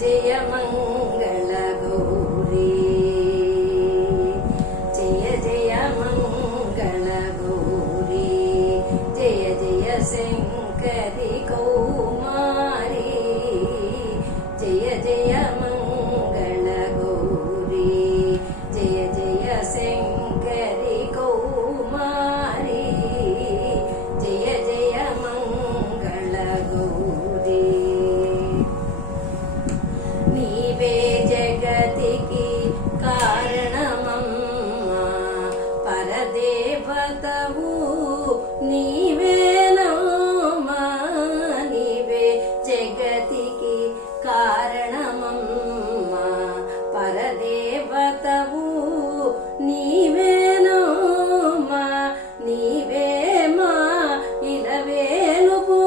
జయ మంగళ గౌరీ జయ జయ మంగళ గౌరీ జయ జయ శంకరి కౌమారి జయ జయ మంగళ గౌరీ జయ జయ శంకరి కౌమారి జయ జయ మంగళ గౌరీ నీవే జగతికి కారణమమ్మా పరదేవతవు నీవేనమ్మా నీవే జగతికి కారణమమ్మా పరదేవతవు నీవేనమ్మా నీవే మా ఇలవేలుపు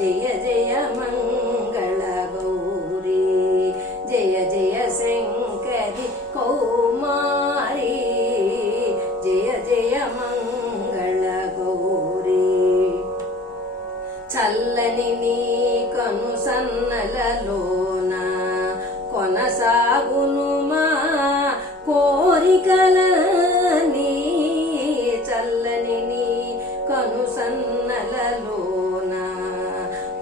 జయ జయ మంగళ గౌరీ జయ జయ శంకరి కౌమారి జయ జయ మంగళ గౌరీ చల్లని నీ కను సన్నలలోన కొనసాగును మా కోరికలని చల్లని నీ కను సన్నలలోన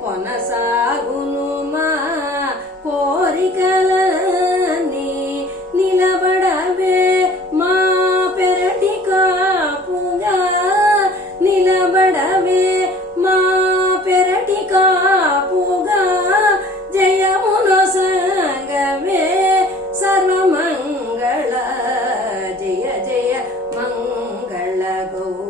కొనసాగును మా కోరికలని నిలబడవే మా పెరటి కాపుగా నిలబడవే మా పెరటి కాపుగా జయమును సంగవే సర్వమంగళ జయ జయ మంగళ గౌరీ